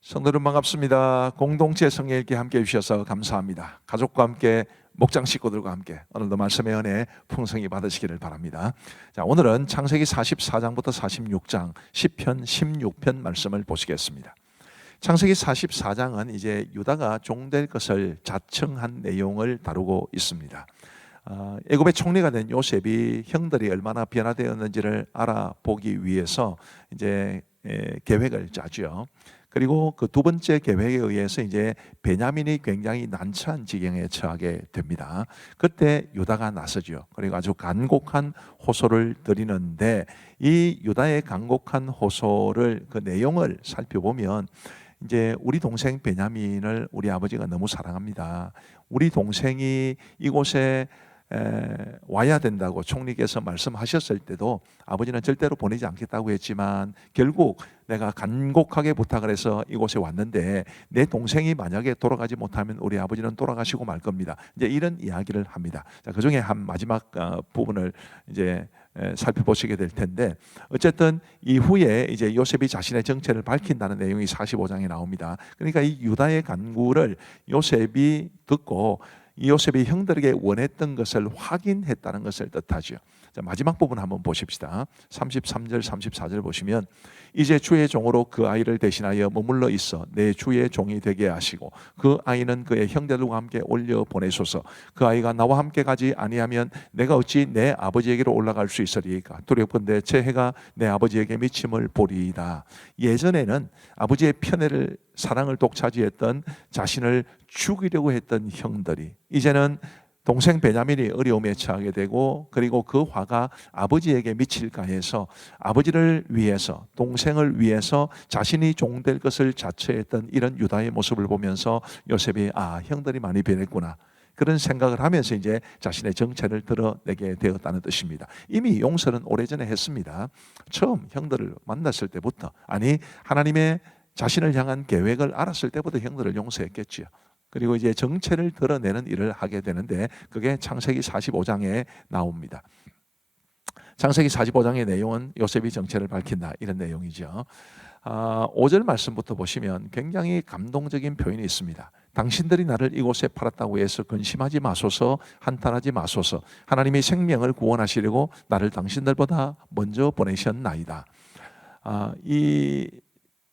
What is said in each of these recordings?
성도들 반갑습니다. 공동체 성령 읽기 함께 해주셔서 감사합니다. 가족과 함께 목장 식구들과 함께 오늘도 말씀의 은혜 풍성히 받으시기를 바랍니다. 자, 오늘은 창세기 44장부터 46장 10편 16편 말씀을 보시겠습니다. 창세기 44장은 이제 유다가 종될 것을 자청한 내용을 다루고 있습니다. 애굽의 총리가 된 요셉이 형들이 얼마나 변화되었는지를 알아보기 위해서 이제 계획을 짜죠. 그리고 그 두 번째 계획에 의해서 이제 베냐민이 굉장히 난처한 지경에 처하게 됩니다. 그때 유다가 나서죠. 그리고 아주 간곡한 호소를 드리는데 이 유다의 간곡한 호소를 그 내용을 살펴보면 이제 우리 동생 베냐민을 우리 아버지가 너무 사랑합니다. 우리 동생이 이곳에 와야 된다고 총리께서 말씀하셨을 때도 아버지는 절대로 보내지 않겠다고 했지만 결국 내가 간곡하게 부탁을 해서 이곳에 왔는데 내 동생이 만약에 돌아가지 못하면 우리 아버지는 돌아가시고 말 겁니다. 이제 이런 이야기를 합니다. 자, 그 중에 한 마지막 부분을 이제 살펴보시게 될 텐데 어쨌든 이후에 이제 요셉이 자신의 정체를 밝힌다는 내용이 45장에 나옵니다. 그러니까 이 유다의 간구를 요셉이 듣고 요셉이 형들에게 원했던 것을 확인했다는 것을 뜻하죠. 자, 마지막 부분 한번 보십시다. 33절 34절 보시면 이제 주의 종으로 그 아이를 대신하여 머물러 있어 내 주의 종이 되게 하시고 그 아이는 그의 형제들과 함께 올려 보내소서. 그 아이가 나와 함께 가지 아니하면 내가 어찌 내 아버지에게로 올라갈 수 있으리까. 두렵건대 제 해가 내 아버지에게 미침을 보리이다. 예전에는 아버지의 편애를 사랑을 독차지했던 자신을 죽이려고 했던 형들이 이제는 동생 베냐민이 어려움에 처하게 되고 그리고 그 화가 아버지에게 미칠까 해서 아버지를 위해서 동생을 위해서 자신이 종될 것을 자처했던 이런 유다의 모습을 보면서 요셉이 형들이 많이 변했구나 그런 생각을 하면서 이제 자신의 정체를 드러내게 되었다는 뜻입니다. 이미 용서는 오래전에 했습니다. 처음 형들을 만났을 때부터 하나님의 자신을 향한 계획을 알았을 때부터 형들을 용서했겠지요. 그리고 이제 정체를 드러내는 일을 하게 되는데 그게 창세기 45장에 나옵니다. 창세기 45장의 내용은 요셉이 정체를 밝힌다 이런 내용이죠. 5절 말씀부터 보시면 굉장히 감동적인 표현이 있습니다. 당신들이 나를 이곳에 팔았다고 해서 근심하지 마소서, 한탄하지 마소서. 하나님이 생명을 구원하시려고 나를 당신들보다 먼저 보내셨나이다. 이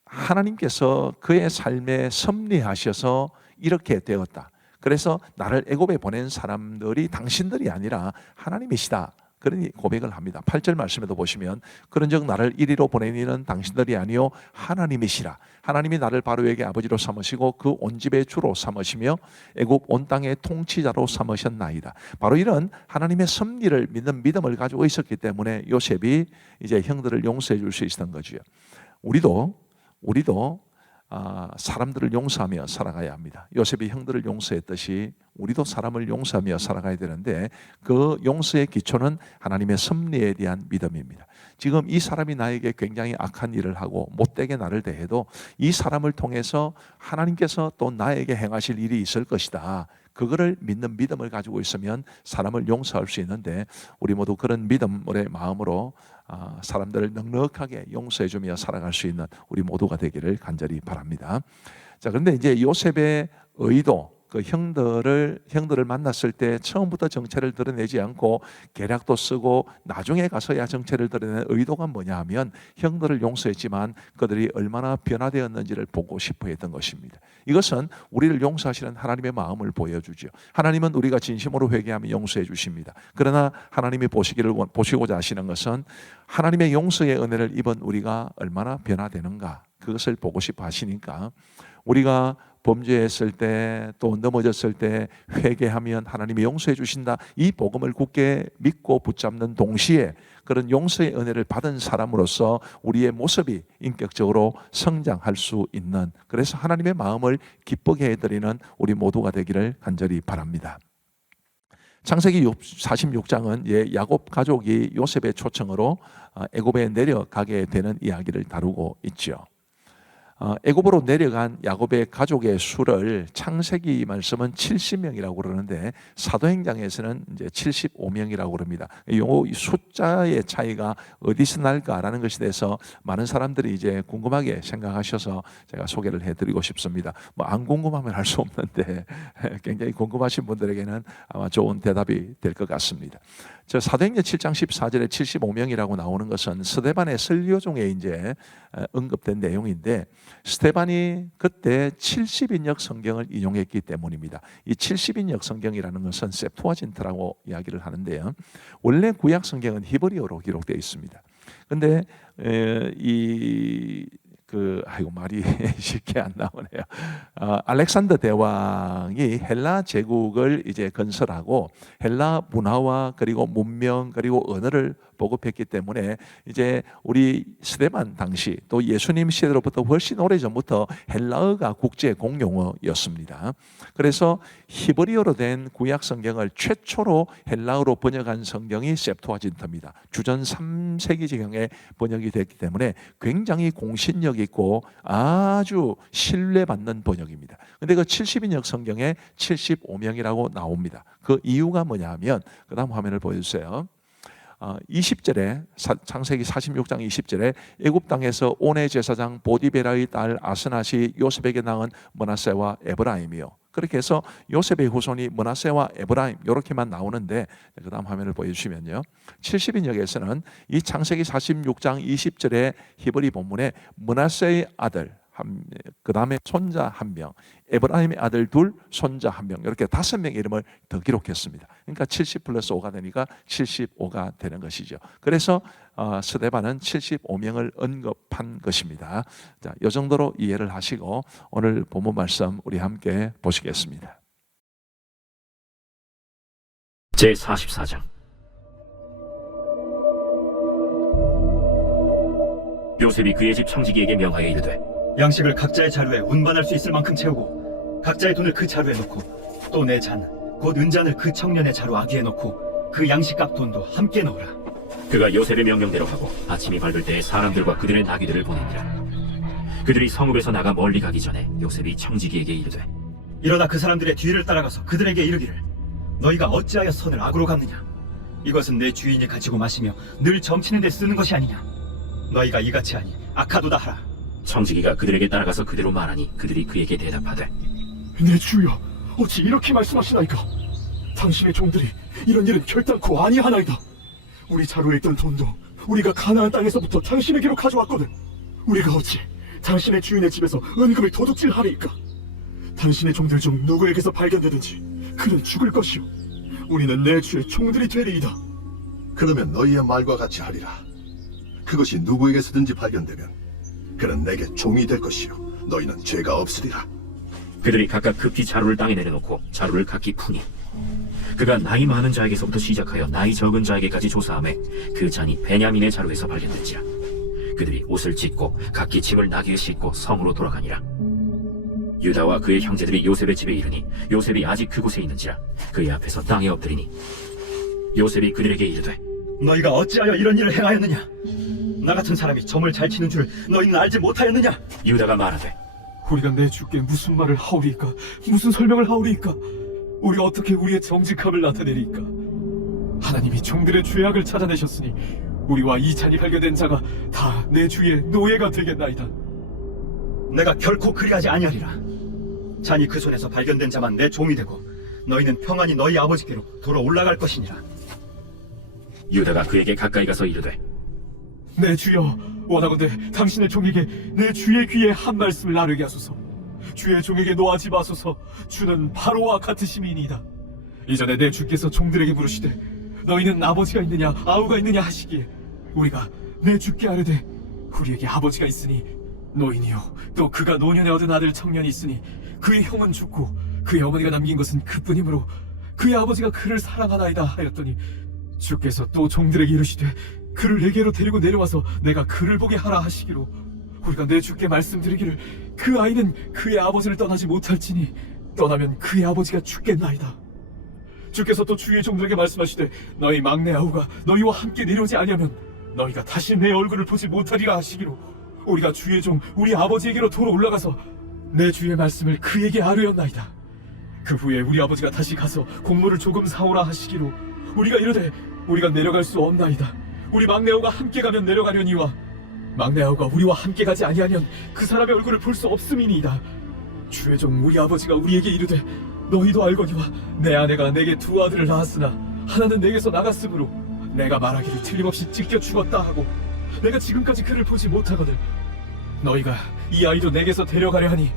하나님께서 그의 삶에 섭리하셔서 이렇게 되었다. 그래서 나를 애굽에 보낸 사람들이 당신들이 아니라 하나님이시다. 그런 고백을 합니다. 8절 말씀에도 보시면 그런즉 나를 이리로 보낸 이는 당신들이 아니요 하나님이시라. 하나님이 나를 바로에게 아버지로 삼으시고 그 온 집의 주로 삼으시며 애굽 온 땅의 통치자로 삼으셨나이다. 바로 이런 하나님의 섭리를 믿는 믿음을 가지고 있었기 때문에 요셉이 이제 형들을 용서해 줄 수 있었던 거죠. 우리도 사람들을 용서하며 살아가야 합니다. 요셉이 형들을 용서했듯이 우리도 사람을 용서하며 살아가야 되는데 그 용서의 기초는 하나님의 섭리에 대한 믿음입니다. 지금 이 사람이 나에게 굉장히 악한 일을 하고 못되게 나를 대해도 이 사람을 통해서 하나님께서 또 나에게 행하실 일이 있을 것이다. 그거를 믿는 믿음을 가지고 있으면 사람을 용서할 수 있는데 우리 모두 그런 믿음의 마음으로 사람들을 넉넉하게 용서해주며 살아갈 수 있는 우리 모두가 되기를 간절히 바랍니다. 자, 그런데 이제 요셉의 의도, 그 형들을 만났을 때 처음부터 정체를 드러내지 않고 계략도 쓰고 나중에 가서야 정체를 드러내는 의도가 뭐냐 하면 형들을 용서했지만 그들이 얼마나 변화되었는지를 보고 싶어 했던 것입니다. 이것은 우리를 용서하시는 하나님의 마음을 보여주죠. 하나님은 우리가 진심으로 회개하면 용서해 주십니다. 그러나 하나님이 보시고자 하시는 것은 하나님의 용서의 은혜를 입은 우리가 얼마나 변화되는가 그것을 보고 싶어 하시니까 우리가 범죄했을 때 또 넘어졌을 때 회개하면 하나님이 용서해 주신다. 이 복음을 굳게 믿고 붙잡는 동시에 그런 용서의 은혜를 받은 사람으로서 우리의 모습이 인격적으로 성장할 수 있는 그래서 하나님의 마음을 기쁘게 해드리는 우리 모두가 되기를 간절히 바랍니다. 창세기 46장은 야곱 가족이 요셉의 초청으로 애굽에 내려가게 되는 이야기를 다루고 있죠. 애굽으로 내려간 야곱의 가족의 수를 창세기 말씀은 70명이라고 그러는데 사도행전에서는 이제 75명이라고 그럽니다. 이 숫자의 차이가 어디서 날까라는 것에 대해서 많은 사람들이 이제 궁금하게 생각하셔서 제가 소개를 해드리고 싶습니다. 뭐 안 궁금하면 할 수 없는데 굉장히 궁금하신 분들에게는 아마 좋은 대답이 될 것 같습니다. 저 사도행전 7장 14절에 75명이라고 나오는 것은 스데반의 설교 중에 이제 언급된 내용인데, 스데반이 그때 70인역 성경을 인용했기 때문입니다. 이 70인역 성경이라는 것은 septuagint라고 이야기를 하는데요, 원래 구약 성경은 히브리어로 기록되어 있습니다. 근데 아이고 말이 쉽게 안 나오네요. 알렉산더 대왕이 헬라 제국을 이제 건설하고 헬라 문화와 그리고 문명 그리고 언어를 보급했기 때문에 이제 우리 스데반 당시 또 예수님 시대로부터 훨씬 오래전부터 헬라어가 국제 공용어였습니다. 그래서 히브리어로 된 구약 성경을 최초로 헬라어로 번역한 성경이 septuagint입니다. 주전 3세기경에 번역이 됐기 때문에 굉장히 공신력 있고 아주 신뢰받는 번역입니다. 근데 그 70인역 성경에 75명이라고 나옵니다. 그 이유가 뭐냐면, 그 다음 화면을 보여주세요. 20절에 창세기 46장 20절에 애굽 땅에서 온의 제사장 보디베라의 딸 아스낫이 요셉에게 낳은 므낫세와 에브라임이요. 그렇게 해서 요셉의 후손이 므낫세와 에브라임 이렇게만 나오는데, 그 다음 화면을 보여주시면요, 70인역에서는 이 창세기 46장 20절의 히브리 본문에 므낫세의 아들 그 다음에 손자 1명, 에브라임의 아들 2, 손자 1명, 이렇게 5명의 이름을 더 기록했습니다. 그러니까 70 플러스 5가 되니까 75가 되는 것이죠. 그래서 스데반은 75명을 언급한 것입니다. 자, 이 정도로 이해를 하시고 오늘 본문 말씀 우리 함께 보시겠습니다. 제44장. 요셉이 그의 집 청지기에게 명하여 이르되, 양식을 각자의 자루에 운반할 수 있을 만큼 채우고 각자의 돈을 그 자루에 넣고 또 내 잔 곧 은잔을 그 청년의 자루 아기에 넣고 그 양식값 돈도 함께 넣으라. 그가 요셉의 명령대로 하고 아침이 밝을 때에 사람들과 그들의 나귀들을 보내니라. 그들이 성읍에서 나가 멀리 가기 전에 요셉이 청지기에게 이르되, 일어나 그 사람들의 뒤를 따라가서 그들에게 이르기를, 너희가 어찌하여 선을 악으로 갚느냐? 이것은 내 주인이 가지고 마시며 늘 점치는 데 쓰는 것이 아니냐? 너희가 이같이 하니 악하도다 하라. 청지기가 그들에게 따라가서 그대로 말하니 그들이 그에게 대답하되, 내 주여, 어찌 이렇게 말씀하시나이까? 당신의 종들이 이런 일은 결단코 아니하나이다. 우리 자루에 있던 돈도 우리가 가나안 땅에서부터 당신에게로 가져왔거든. 우리가 어찌 당신의 주인의 집에서 은금을 도둑질하리이까? 당신의 종들 중 누구에게서 발견되든지 그는 죽을 것이요, 우리는 내 주의 종들이 되리이다. 그러면 너희의 말과 같이 하리라. 그것이 누구에게서든지 발견되면 그는 내게 종이 될 것이요, 너희는 죄가 없으리라. 그들이 각각 급히 자루를 땅에 내려놓고 자루를 각기 푸니, 그가 나이 많은 자에게서부터 시작하여 나이 적은 자에게까지 조사하매 그 잔이 베냐민의 자루에서 발견된지라. 그들이 옷을 찢고 각기 짐을 나귀에 싣고 성으로 돌아가니라. 유다와 그의 형제들이 요셉의 집에 이르니 요셉이 아직 그곳에 있는지라 그의 앞에서 땅에 엎드리니, 요셉이 그들에게 이르되, 너희가 어찌하여 이런 일을 행하였느냐? 나 같은 사람이 점을 잘 치는 줄 너희는 알지 못하였느냐? 유다가 말하되, 우리가 내 주께 무슨 말을 하오리이까? 무슨 설명을 하오리이까? 우리가 어떻게 우리의 정직함을 나타내리이까? 하나님이 종들의 죄악을 찾아내셨으니 우리와 이 잔이 발견된 자가 다 내 주의 노예가 되겠나이다. 내가 결코 그리하지 아니하리라. 잔이 그 손에서 발견된 자만 내 종이 되고 너희는 평안히 너희 아버지께로 돌아 올라갈 것이니라. 유다가 그에게 가까이 가서 이르되, 내 주여, 원하건대 당신의 종에게 내 주의 귀에 한 말씀을 나르게 하소서. 주의 종에게 노하지 마소서. 주는 바로와 같으심이니이다. 이전에 내 주께서 종들에게 물으시되 너희는 아버지가 있느냐 아우가 있느냐 하시기에 우리가 내 주께 아뢰되 우리에게 아버지가 있으니 노인이요 또 그가 노년에 얻은 아들 청년이 있으니 그의 형은 죽고 그의 어머니가 남긴 것은 그뿐이므로 그의 아버지가 그를 사랑하나이다 하였더니, 주께서 또 종들에게 이르시되 그를 내게로 데리고 내려와서 내가 그를 보게 하라 하시기로 우리가 내 주께 말씀드리기를 그 아이는 그의 아버지를 떠나지 못할지니 떠나면 그의 아버지가 죽겠나이다. 주께서 또 주의 종들에게 말씀하시되 너희 막내 아우가 너희와 함께 내려오지 아니하면 너희가 다시 내 얼굴을 보지 못하리라 하시기로 우리가 주의 종 우리 아버지에게로 도로 올라가서 내 주의 말씀을 그에게 아뢰었나이다. 그 후에 우리 아버지가 다시 가서 곡물을 조금 사오라 하시기로 우리가 이르되 우리가 내려갈 수 없나이다. 우리 막내아우가 함께 가면 내려가려니와 막내아우가 우리와 함께 가지 아니하면 그 사람의 얼굴을 볼 수 없음이니이다. 주의 종 우리 아버지가 우리에게 이르되 너희도 알거니와 내 아내가 내게 두 아들을 낳았으나 하나는 내게서 나갔으므로 내가 말하기를 틀림없이 찢겨 죽었다 하고 내가 지금까지 그를 보지 못하거든. 너희가 이 아이도 내게서 데려가려 하니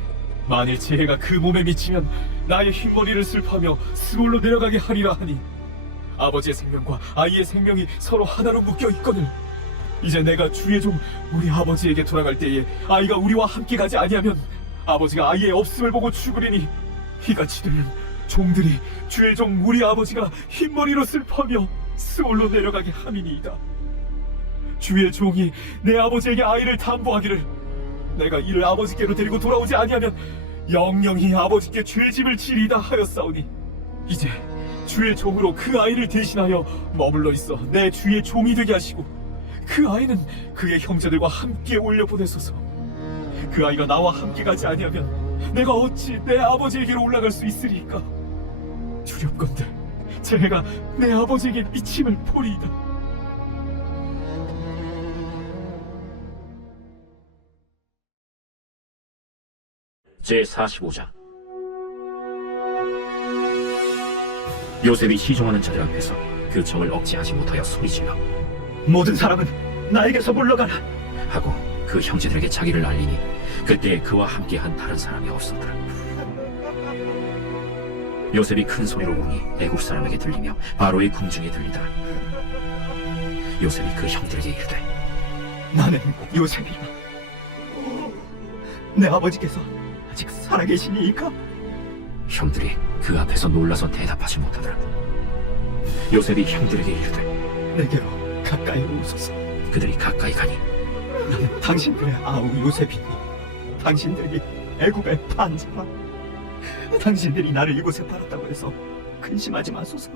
만일 재해가 그 몸에 미치면 나의 흰머리를 슬퍼하며 스올로 내려가게 하리라 하니 아버지의 생명과 아이의 생명이 서로 하나로 묶여 있거늘 이제 내가 주의 종 우리 아버지에게 돌아갈 때에 아이가 우리와 함께 가지 아니하면 아버지가 아이의 없음을 보고 죽으리니 이같이 되면 종들이 주의 종 우리 아버지가 흰머리로 슬퍼하며 스올로 내려가게 함이니이다. 주의 종이 내 아버지에게 아이를 담보하기를 내가 이를 아버지께로 데리고 돌아오지 아니하면 영영히 아버지께 죄짐을 지리다 하였사오니 이제 주의 종으로 그 아이를 대신하여 머물러 있어 내 주의 종이 되게 하시고 그 아이는 그의 형제들과 함께 올려보내소서. 그 아이가 나와 함께 가지 아니하면 내가 어찌 내 아버지에게로 올라갈 수 있으리까? 두렵건대 재해가 내 아버지에게 미침을 보리이다. 제45장. 요셉이 시종하는 자들 앞에서 그 정을 억제하지 못하여 소리질러 모든 사람은 나에게서 물러가라. 하고 그 형제들에게 자기를 알리니 그때 그와 함께한 다른 사람이 없었더라. 요셉이 큰 소리로 우니 애국 사람에게 들리며 바로의 궁중에 들리더라. 요셉이 그 형들에게 이르되 나는 요셉이라. 내 아버지께서 아직 살아계시니이까? 형들이 그 앞에서 놀라서 대답하지 못하더라. 요셉이 형들에게 이르되 내게로 가까이 오소서. 그들이 가까이 가니 나는 당신들의 아우 요셉이니 당신들이 애굽의 판자라. 당신들이 나를 이곳에 팔았다고 해서 근심하지 마소서.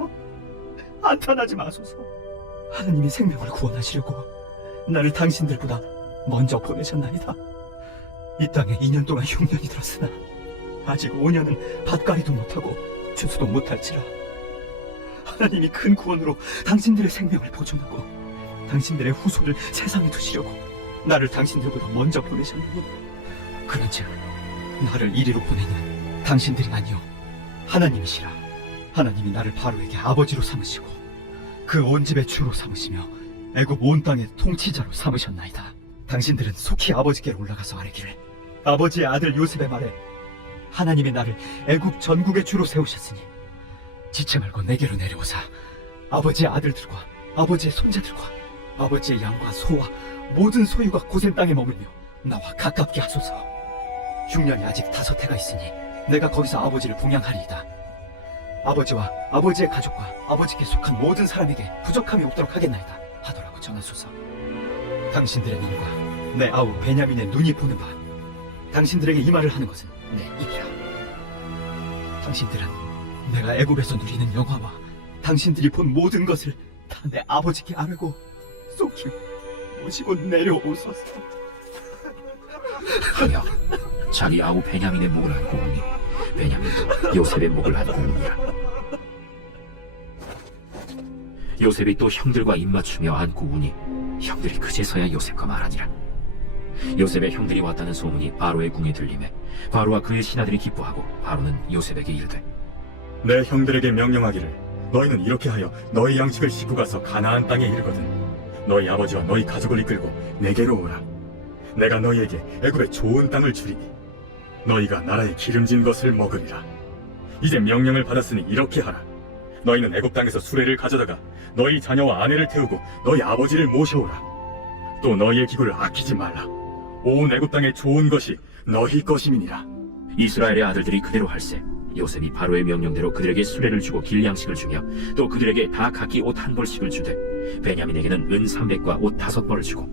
안탄하지 마소서. 하나님이 생명을 구원하시려고 나를 당신들보다 먼저 보내셨나이다. 이 땅에 2년 동안 흉년이 들었으나 아직 5년은 밭갈이도 못하고 추수도 못할지라. 하나님이 큰 구원으로 당신들의 생명을 보존하고 당신들의 후손을 세상에 두시려고 나를 당신들보다 먼저 보내셨느니 그런즉 나를 이리로 보내는 당신들이 아니요 하나님이시라. 하나님이 나를 바로에게 아버지로 삼으시고 그 온 집의 주로 삼으시며 애굽 온 땅의 통치자로 삼으셨나이다. 당신들은 속히 아버지께로 올라가서 아뢰기를 아버지의 아들 요셉의 말에 하나님이 나를 애굽 전국의 주로 세우셨으니 지체 말고 내게로 내려오사 아버지의 아들들과 아버지의 손자들과 아버지의 양과 소와 모든 소유가 고센 땅에 머물며 나와 가깝게 하소서. 흉년이 아직 5해가 있으니 내가 거기서 아버지를 봉양하리이다. 아버지와 아버지의 가족과 아버지께 속한 모든 사람에게 부족함이 없도록 하겠나이다 하더라고 전하소서. 당신들의 눈과 내 아우 베냐민의 눈이 보는 바 당신들에게 이 말을 하는 것은 내 입이라. 당신들은 내가 애굽에서 누리는 영화와 당신들이 본 모든 것을 다 내 아버지께 아뢰고 속히 모시고 내려오소서. 하며 자기 아우 베냐민의 목을 안고 오니 베냐민도 요셉의 목을 안고 오니라. 요셉이 또 형들과 입맞추며 안고 오니 형들이 그제서야 요셉과 말하니라. 요셉의 형들이 왔다는 소문이 바로의 궁에 들리매 바로와 그의 신하들이 기뻐하고 바로는 요셉에게 이르되 내 형들에게 명령하기를 너희는 이렇게 하여 너희 양식을 싣고 가서 가나안 땅에 이르거든 너희 아버지와 너희 가족을 이끌고 내게로 오라. 내가 너희에게 애굽의 좋은 땅을 주리니 너희가 나라의 기름진 것을 먹으리라. 이제 명령을 받았으니 이렇게 하라. 너희는 애굽 땅에서 수레를 가져다가 너희 자녀와 아내를 태우고 너희 아버지를 모셔오라. 또 너희의 기구를 아끼지 말라. 온 애굽 땅의 좋은 것이 너희 것임이니라. 이스라엘의 아들들이 그대로 할세 요셉이 바로의 명령대로 그들에게 수레를 주고 길 양식을 주며 또 그들에게 다 각기 옷 한 벌씩을 주되 베냐민에게는 은 300과 옷 5벌을 주고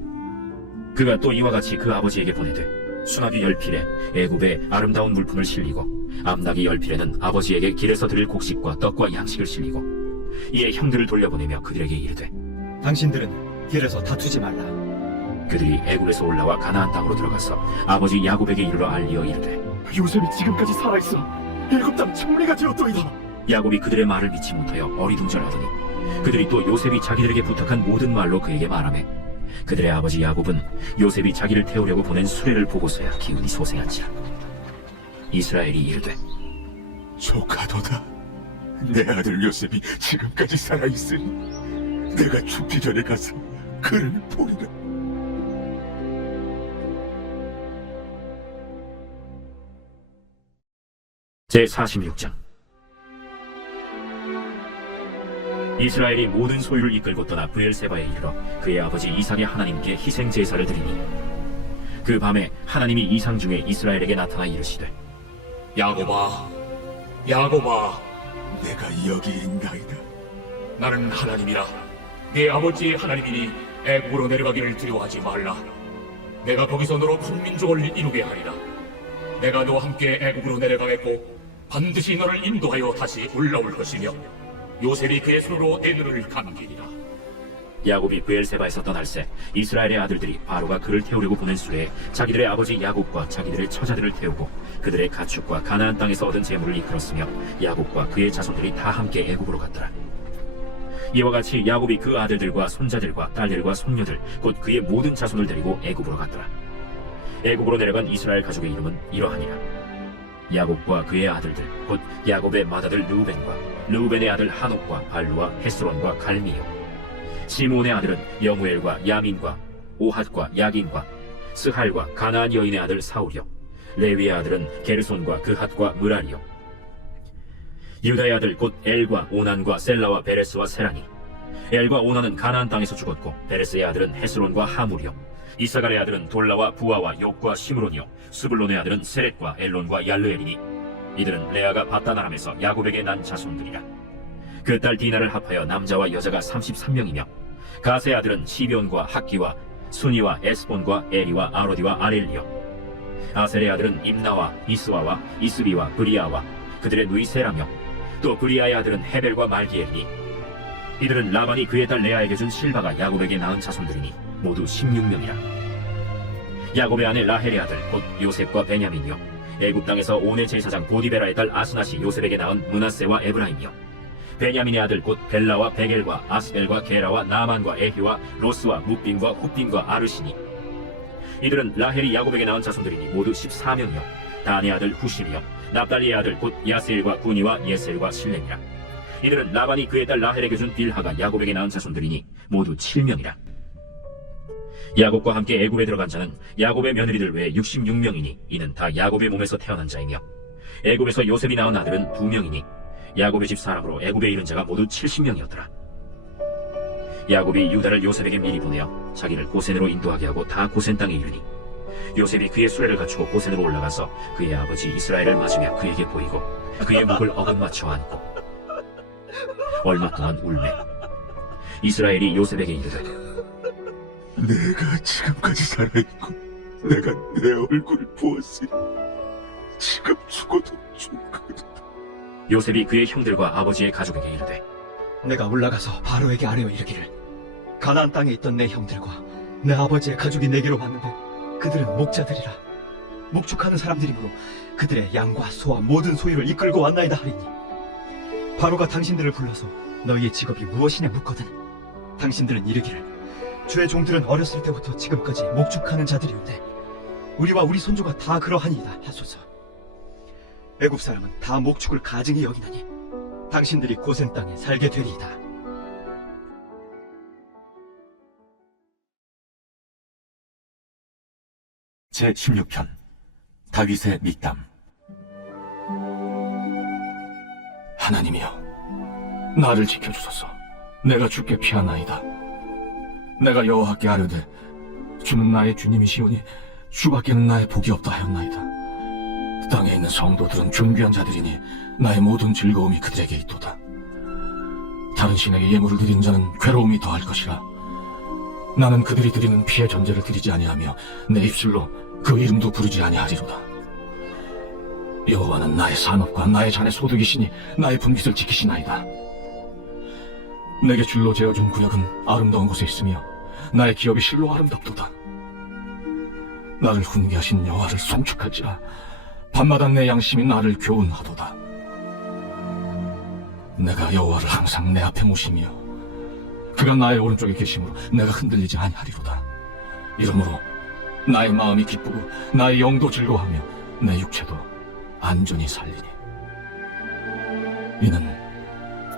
그가 또 이와 같이 그 아버지에게 보내되 수납이 10필에 애굽의 아름다운 물품을 실리고 암낙이 10필에는 아버지에게 길에서 드릴 곡식과 떡과 양식을 실리고 이에 형들을 돌려보내며 그들에게 이르되 당신들은 길에서 다투지 말라. 그들이 애굽에서 올라와 가나안 땅으로 들어가서 아버지 야곱에게 이르러 알리어 이르되 요셉이 지금까지 살아있어. 애굽 땅 청리가 되었도이다. 야곱이 그들의 말을 믿지 못하여 어리둥절하더니 그들이 또 요셉이 자기들에게 부탁한 모든 말로 그에게 말하매 그들의 아버지 야곱은 요셉이 자기를 태우려고 보낸 수레를 보고서야 기운이 소생한지라. 이스라엘이 이르되 조카도다. 내 아들 요셉이 지금까지 살아있으니 내가 죽기 전에 가서 그를 보리라. 제46장. 이스라엘이 모든 소유를 이끌고 떠나 브엘세바에 이르러 그의 아버지 이삭의 하나님께 희생 제사를 드리니 그 밤에 하나님이 이상 중에 이스라엘에게 나타나 이르시되 야곱아, 야곱아, 내가 여기 있나이다. 나는 하나님이라. 네 아버지의 하나님이니 애굽으로 내려가기를 두려워하지 말라. 내가 거기서 너로 큰 민족을 이루게 하리라. 내가 너와 함께 애굽으로 내려가겠고 반드시 너를 인도하여 다시 올라올 것이며 요셉이 그의 손으로 내 눈을 감기리라. 야곱이 브엘세바에서 떠날새 이스라엘의 아들들이 바로가 그를 태우려고 보낸 수레에 자기들의 아버지 야곱과 자기들의 처자들을 태우고 그들의 가축과 가나안 땅에서 얻은 재물을 이끌었으며 야곱과 그의 자손들이 다 함께 애굽으로 갔더라. 이와 같이 야곱이 그 아들들과 손자들과 딸들과 손녀들 곧 그의 모든 자손을 데리고 애굽으로 갔더라. 애굽으로 내려간 이스라엘 가족의 이름은 이러하니라. 야곱과 그의 아들들 곧 야곱의 맏아들 르우벤과 르우벤의 아들 하녹과 발루와 헤스론과 갈미요. 시몬의 아들은 여무엘과 야민과 오핫과 야긴과 스할과 가나안 여인의 아들 사울이요. 레위의 아들은 게르손과 그핫과 무라리요. 유다의 아들 곧 엘과 오난과 셀라와 베레스와 세라니. 엘과 오난은 가나안 땅에서 죽었고 베레스의 아들은 헤스론과 하물이요. 이사갈의 아들은 돌라와 부아와 욕과 시므론이요. 스불론의 아들은 세렛과 엘론과 얄르엘이니 이들은 레아가 바다나람에서 야곱에게 난 자손들이라. 그 딸 디나를 합하여 남자와 여자가 33명이며 가세의 아들은 시비온과 학기와 순이와 에스본과 에리와 아로디와 아렐리요. 아셀의 아들은 임나와 이스와와 이스비와 브리아와 그들의 누이 세라며 또 브리아의 아들은 헤벨과 말기엘이니 이들은 라반이 그의 딸 레아에게 준 실바가 야곱에게 낳은 자손들이니 모두 16명이라. 야곱의 아내 라헬의 아들 곧 요셉과 베냐민이요. 애굽 땅에서 온의 제사장 보디베라의 딸 아스낫이 요셉에게 낳은 므낫세와 에브라임이요. 베냐민의 아들 곧 벨라와 베겔과 아스벨과 게라와 나만과 에히와 로스와 묵빔과 훗빔과 아르시니 이들은 라헬이 야곱에게 낳은 자손들이니 모두 14명이요. 단의 아들 후실이요. 납달리의 아들 곧 야세일과 구니와 예셀과 실렘이라. 이들은 라반이 그의 딸 라헬에게 준 빌하가 야곱에게 낳은 자손들이니 모두 7명이라. 야곱과 함께 애굽에 들어간 자는 야곱의 며느리들 외에 66명이니 이는 다 야곱의 몸에서 태어난 자이며 애굽에서 요셉이 낳은 아들은 2명이니 야곱의 집 사람으로 애굽에 이른 자가 모두 70명이었더라. 야곱이 유다를 요셉에게 미리 보내어 자기를 고센으로 인도하게 하고 다 고센 땅에 이르니 요셉이 그의 수레를 갖추고 고센으로 올라가서 그의 아버지 이스라엘을 맞으며 그에게 보이고 그의 목을 어긋맞춰 안고 얼마 동안 울매 이스라엘이 요셉에게 이르되 내가 지금까지 살아있고 내가 내 얼굴을 보았으니 지금 죽어도 좋거든. 요셉이 그의 형들과 아버지의 가족에게 이르되 내가 올라가서 바로에게 아뢰어 이르기를 가나안 땅에 있던 내 형들과 내 아버지의 가족이 내게로 왔는데 그들은 목자들이라 목축하는 사람들이므로 그들의 양과 소와 모든 소유를 이끌고 왔나이다 하리니 바로가 당신들을 불러서 너희의 직업이 무엇이냐 묻거든 당신들은 이르기를 주의 종들은 어렸을 때부터 지금까지 목축하는 자들이온데 우리와 우리 손주가 다 그러하니이다 하소서. 애굽 사람은 다 목축을 가증히 여기나니 당신들이 고센 땅에 살게 되리이다. 제16편 다윗의 믹담. 하나님이여, 나를 지켜주소서. 내가 주께 피하나이다. 내가 여호와께 아뢰되 주는 나의 주님이시오니 주밖에는 나의 복이 없다 하였나이다. 땅에 있는 성도들은 존귀한 자들이니 나의 모든 즐거움이 그들에게 있도다. 다른 신에게 예물을 드리는 자는 괴로움이 더할 것이라. 나는 그들이 드리는 피의 전제를 드리지 아니하며 내 입술로 그 이름도 부르지 아니하리로다. 여호와는 나의 산업과 나의 잔의 소득이시니 나의 분깃을 지키시나이다. 내게 줄로 재어준 구역은 아름다운 곳에 있으며 나의 기업이 실로 아름답도다. 나를 훈계하신 여호와를 송축하지라. 밤마다 내 양심이 나를 교훈하도다. 내가 여호와를 항상 내 앞에 모시며 그가 나의 오른쪽에 계심으로 내가 흔들리지 아니하리로다. 이러므로 나의 마음이 기쁘고 나의 영도 즐거워하며 내 육체도 안전히 살리니 이는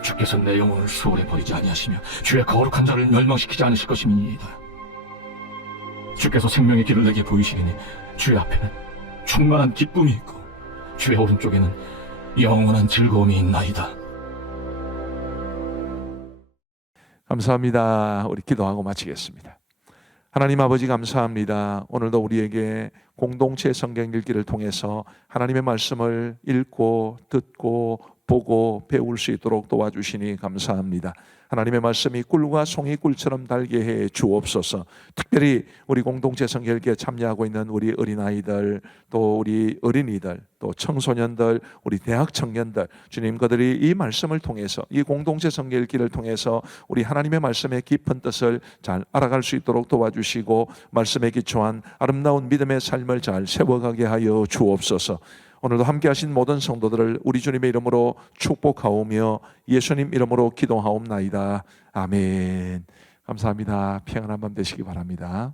주께서 내 영혼을 수월에 버리지 아니하시며 주의 거룩한 자를 멸망시키지 않으실 것임이니이다. 주께서 생명의 길을 내게 보이시리니 주의 앞에는 충만한 기쁨이 있고 주의 오른쪽에는 영원한 즐거움이 있나이다. 감사합니다. 우리 기도하고 마치겠습니다. 하나님 아버지 감사합니다. 오늘도 우리에게 공동체 성경 읽기를 통해서 하나님의 말씀을 읽고 듣고 보고 배울 수 있도록 도와주시니 감사합니다. 하나님의 말씀이 꿀과 송이 꿀처럼 달게 해 주옵소서. 특별히 우리 공동체 성경 읽기에 참여하고 있는 우리 어린아이들, 또 우리 어린이들, 또 청소년들, 우리 대학 청년들, 주님 그들이 이 말씀을 통해서, 이 공동체 성경 읽기를 통해서 우리 하나님의 말씀의 깊은 뜻을 잘 알아갈 수 있도록 도와주시고 말씀에 기초한 아름다운 믿음의 삶을 잘 세워가게 하여 주옵소서. 오늘도 함께 하신 모든 성도들을 우리 주님의 이름으로 축복하오며 예수님 이름으로 기도하옵나이다. 아멘. 감사합니다. 평안한 밤 되시기 바랍니다.